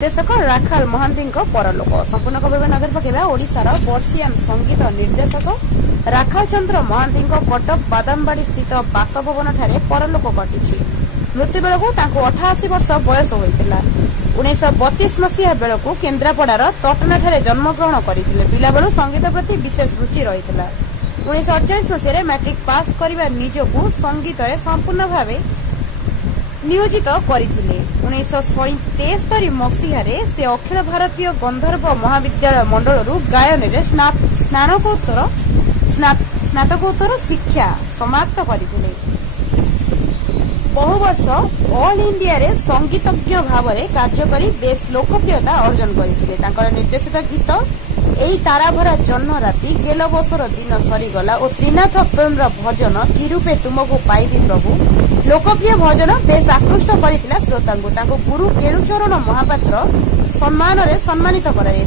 निर्देशक राखाल महांती परलोक संपूर्ण खबर में नजर पकेबा। ओडिशार वर्षियान संगीत निर्देशक राखाल चंद्र महांती कटक बादामबाड़ी स्थित बासभवन ठारे परलोक घटी। मृत्यु बेलू 88 वर्ष बयस होता। 1932 मसीहा बेलू केन्द्रापड़ार तटना ठारे जन्मग्रहण करते। पिला बेलू संगीत प्रति विशेष रुचि रही। 1948 मसीह मैट्रिक पास करने निजकू संगीत संपूर्ण भाव नियोजित करथिले। 1973 मसीह से अखिल भारतीय गंधर्व महाविद्यालय मंडल गायन स्नातकोत्तर शिक्षा समाप्त करथिले। बहु वर्ष ऑल इंडिया रे संगीतज्ञ भाव में कार्य करी बेस लोकप्रियता अर्जन करथिले। तांकर निर्देशित गीत एई ताराभरा जन्म राति गेल बसर दिन सरीगला और त्रिनाथ फिल्म भजन तिरुपे तुमको पाइबी प्रभु लोकप्रिय भजन बेस आकृष्ट करथिला श्रोतांकु। तांको गुरु केलुचरण महापात्र सम्मान रे सम्मानित कराई।